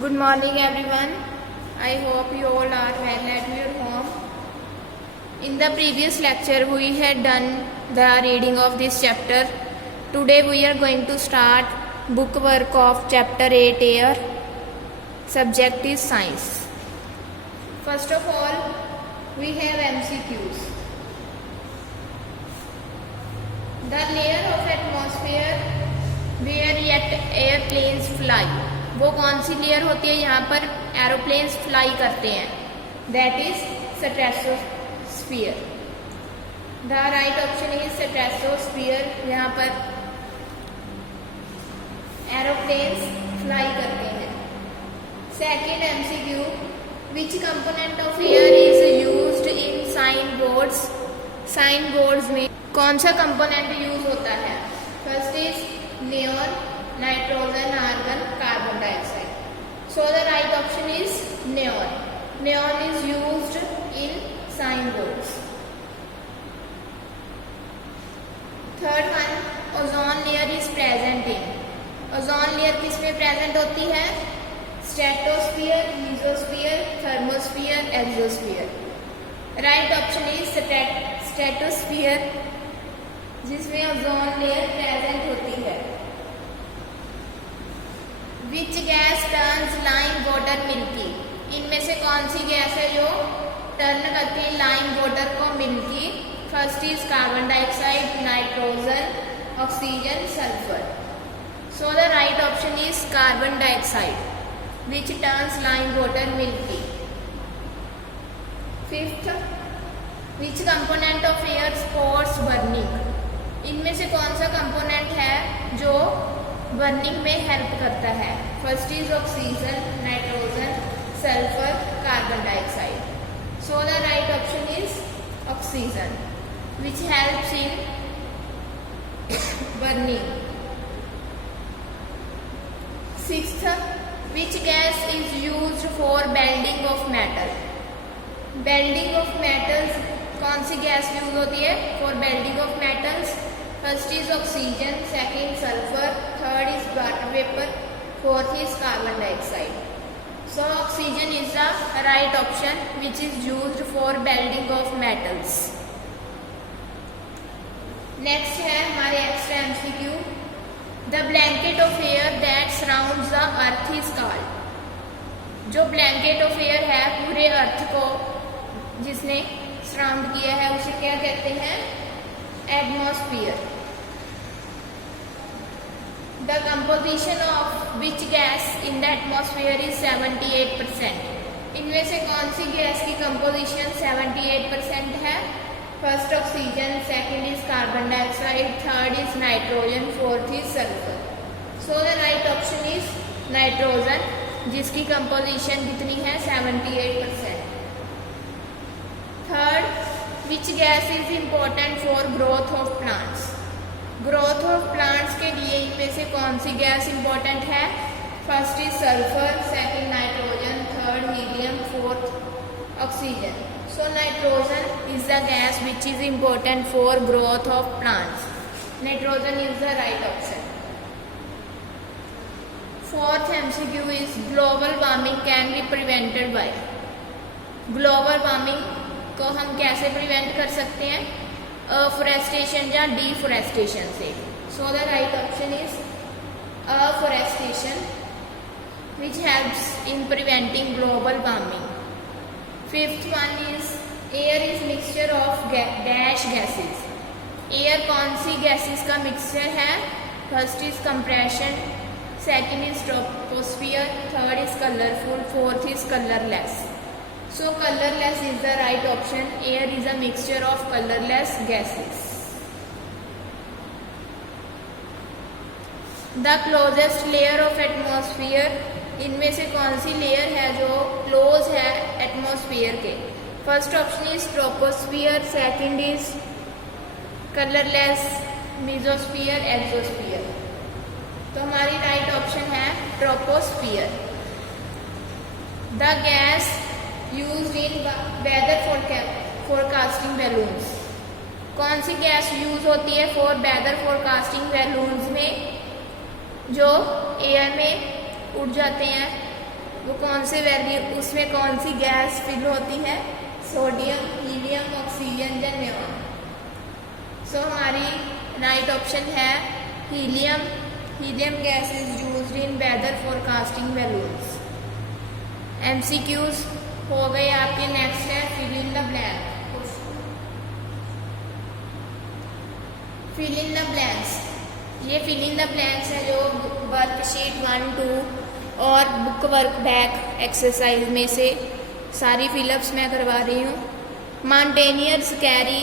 Good morning everyone. I hope you all are well at your home. In the previous lecture we had done the reading of this chapter. Today we are going to start book work of chapter 8 Air. Subject is science. First of all we have MCQs. The layer of atmosphere where yet airplanes fly. वो कौन सी layer होती है यहाँ पर aeroplanes fly करते हैं, that is stratosphere. The right option is stratosphere. यहाँ पर एरोप्लेन्स फ्लाई करते हैं. Second MCQ, which component of air is used in sign boards. Sign boards में कौन सा कंपोनेंट यूज होता है? First is neon, nitrogen, argon, carbon dioxide. So the right option is neon. Neon is used in signboards. Third one, ozone layer is present in. Ozone layer किसमें present होती है? Stratosphere, mesosphere, thermosphere, exosphere. Right option is stratosphere, जिसमें ozone layer present होती है. Which gas turns lime water milky? इनमें से कौन सी गैस है जो टर्न करती है लाइम वाटर को milky? First is carbon dioxide, nitrogen, oxygen, sulphur. So the right option is carbon dioxide, which turns lime water milky. Fifth, which component of air supports burning. इनमें से कौन सा component है जो burning में help करता है? First is oxygen, nitrogen, sulphur, carbon dioxide. So the right option is oxygen, which helps in burning. Sixth, which gas is used for welding of metal. Welding of metals कौन सी gas use होती है for welding of metals? First is oxygen, second sulphur, third is water vapour, fourth is carbon dioxide. So oxygen is the right option which is used for welding of metals. Next है हमारे extra MCQ. The blanket of air that surrounds the earth is called. जो blanket of air है पूरे अर्थ को जिसने surround किया है उसे क्या कहते हैं? Atmosphere. The composition of which gas in the atmosphere is 78%. इनमें से कौन सी गैस की कंपोजिशन 78% है? First oxygen, second is carbon dioxide, third is nitrogen, fourth is sulphur. So the right option is nitrogen, जिसकी कंपोजिशन कितनी है? 78%. Third, which gas is important for growth of plants. Growth of plants के लिए इनमें से कौन सी gas important है? First is sulphur, second nitrogen, third helium, fourth oxygen. So nitrogen is the gas which is important for growth of plants. Nitrogen is the right option. Fourth MCQ is global warming can be prevented by. Global warming को हम कैसे prevent कर सकते हैं? Afforestation या deforestation से. So the right option is afforestation, which helps in preventing global warming. Fifth one is air is mixture of dash gases. Air कौन सी गैसेस का मिक्सचर है? First is compression, second is troposphere, third is colourful, fourth is colourless. So colorless is the right option. Air is a mixture of colorless gases. The closest layer of atmosphere. इनमें से कौन सी layer है जो close है atmosphere के? First option is troposphere, second is colourless, mesosphere, exosphere. तो हमारी राइट ऑप्शन है troposphere. The gas used in weather forecasting balloons. कौन सी गैस यूज होती है फॉर वेदर फोरकास्टिंग बैलून्स में जो एयर में उड़ जाते हैं? वो कौन से वैल्यू, उसमें कौन सी गैस फिल होती है? सोडियम, हीलियम, ऑक्सीजन या नियॉन। सो हमारी राइट ऑप्शन है helium. Helium gas is used in weather forecasting balloons. MCQs हो गए आपके। नेक्स्ट है fill in the blank. Fill in the blanks, ये फिल इन द ब्लैंक्स है जो वर्कशीट 1, 2 और बुक वर्क बैक एक्सरसाइज में से सारी फिलअप्स मैं करवा रही हूँ। Mountaineers carry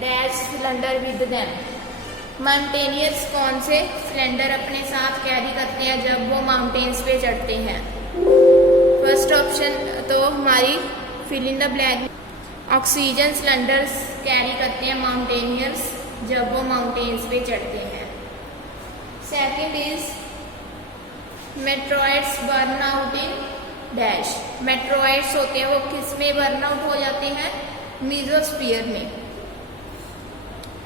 dash cylinder with them. Mountaineers कौन से सिलेंडर अपने साथ कैरी करते हैं जब वो माउंटेन्स पे चढ़ते हैं? फर्स्ट ऑप्शन तो हमारी fill in the blank, oxygen cylinders carry करते हैं माउंटेनियर्स जब वो माउंटेन्स पे चढ़ते हैं। Second is meteoroids burn out in dash. Meteoroids होते हैं वो किस में बर्न आउट हो जाते हैं? मीजोस्फीयर में।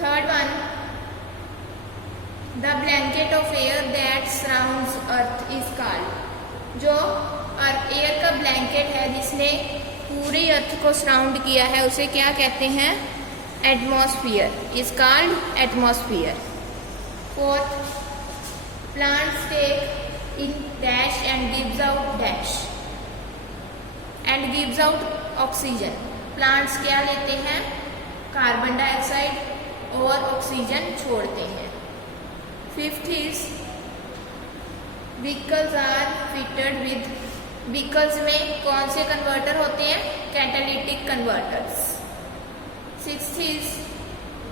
Third one, the blanket of air that surrounds earth is called. जो एयर का ब्लैंकेट है जिसने पूरी अर्थ को सराउंड किया है उसे क्या कहते हैं? Atmosphere is called atmosphere. Fourth, plants take in dash and gives out dash and gives out oxygen. Plants क्या लेते हैं? कार्बन डाइऑक्साइड और ऑक्सीजन छोड़ते हैं। Fifth is vehicles are fitted with. Vehicles में कौन से कन्वर्टर होते हैं? Catalytic converters. Sixth is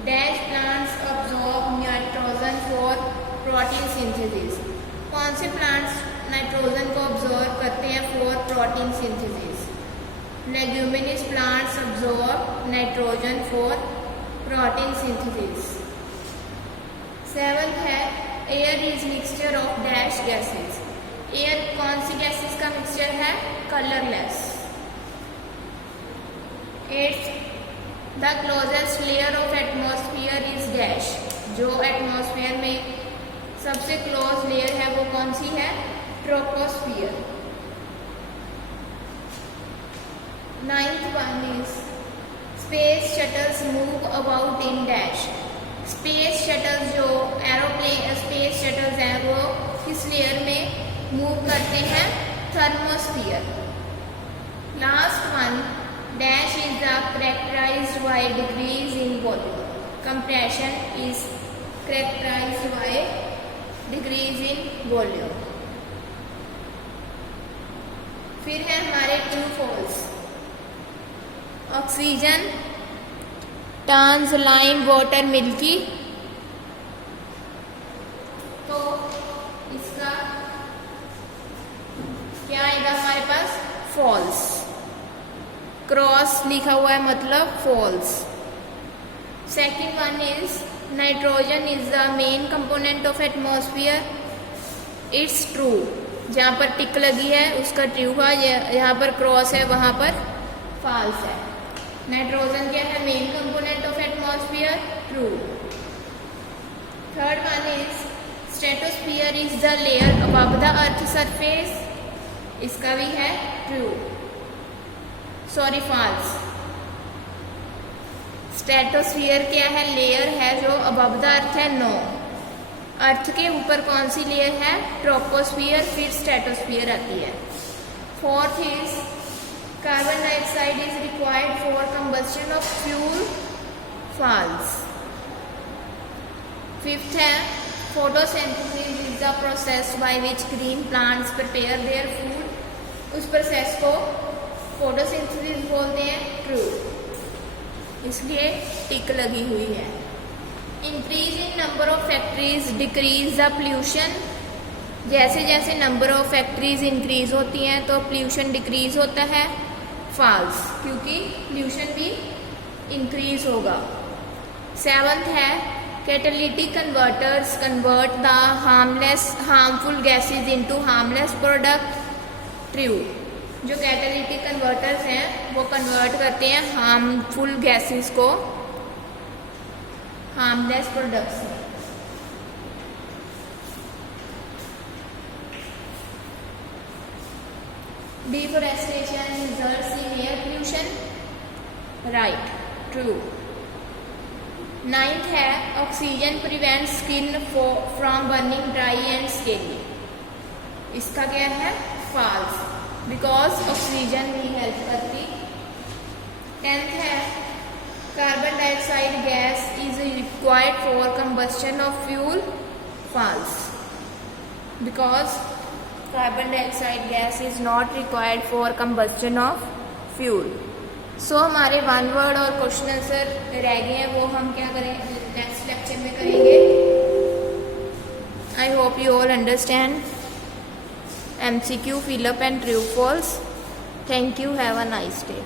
dash plants absorb nitrogen for protein synthesis. कौन से प्लांट्स नाइट्रोजन को ऑब्जॉर्ब करते हैं for protein synthesis? Leguminous plants absorb nitrogen for protein synthesis. Seventh है air is mixture of dash gases. Air कौन सी gases का mixture है? Colourless. Eighth, the closest layer of atmosphere is dash. जो atmosphere में सबसे क्लोज लेयर है वो कौन सी है? Troposphere. Ninth one is space shuttles move about in dash. Space shuttles जो एरोप्लेन स्पेस शटल्स हैं वो किस लेयर में मूव करते हैं? Thermosphere. Last one, dash is the characterised by decrease in volume. Compression is characterised by decrease in volume. फिर है हमारे true false. Oxygen turns lime water milky. तो इसका क्या आएगा हमारे पास? फॉल्स। क्रॉस लिखा हुआ है मतलब false. Second one is nitrogen is the main component of atmosphere. It's true. जहाँ पर टिक लगी है उसका ट्रू है, यहाँ पर क्रॉस है वहाँ पर फॉल्स है। नाइट्रोजन क्या है? Main component of atmosphere. True. Third one is stratosphere is the layer above the earth surface. इसका भी है ट्रू, सॉरी फॉल्स। स्ट्रेटोस्फियर क्या है? लेयर है जो अबव द अर्थ है। नो। अर्थ के ऊपर कौन सी लेयर है? ट्रोपोस्फियर, फिर स्ट्रेटोस्फियर आती है। Fourth is carbon dioxide is required for combustion of fuel. False. Fifth है photosynthesis is the process by which green plants prepare their food. उस प्रोसेस को फोटोसिंथेसिस बोलते हैं। ट्रू, इसलिए टिक लगी हुई है। Increase in number of factories decrease the pollution. जैसे जैसे नंबर ऑफ फैक्ट्रीज इंक्रीज होती हैं तो पोल्यूशन डिक्रीज होता है। फॉल्स, क्योंकि पोल्यूशन भी इंक्रीज होगा। सेवंथ है catalytic converters convert the harmful gases into harmless product. True. जो कैटालिटिक कन्वर्टर्स हैं वो कन्वर्ट करते हैं हार्मफुल गैसेस को हार्मलेस प्रोडक्ट्स में। Deforestation results in air pollution, right, true. 9th है oxygen prevent skin from burning dry and scaly, इसका क्या है, फॉल्स, बिकॉज ऑक्सीजन भी हेल्प करती। 10th है carbon dioxide gas is required for combustion of fuel, false, because carbon dioxide gas is not required for combustion of fuel. So हमारे one word और question answer रह गए हैं, वो हम क्या करें, नेक्स्ट लेक्चर में करेंगे। I hope you all understand MCQ, fill up and true false. Thank you. Have a nice day.